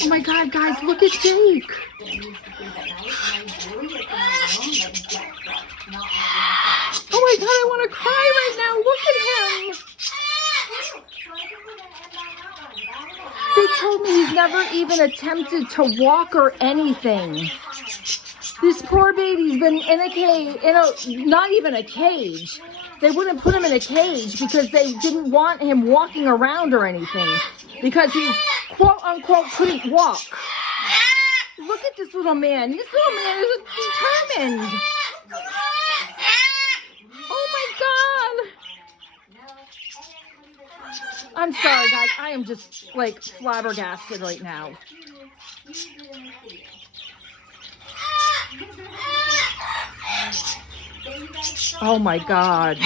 Oh my God, guys, look at Jake. Oh my God, I want to cry right now. Look at him. They told me he's never even attempted to walk or anything. This poor baby's been in a cage, not even a cage. They wouldn't put him in a cage because they didn't want him walking around or anything. Because he, quote unquote, couldn't walk. Look at this little man. This little man is determined. Oh my God. I'm sorry, guys. I am just like flabbergasted right now. Oh my God.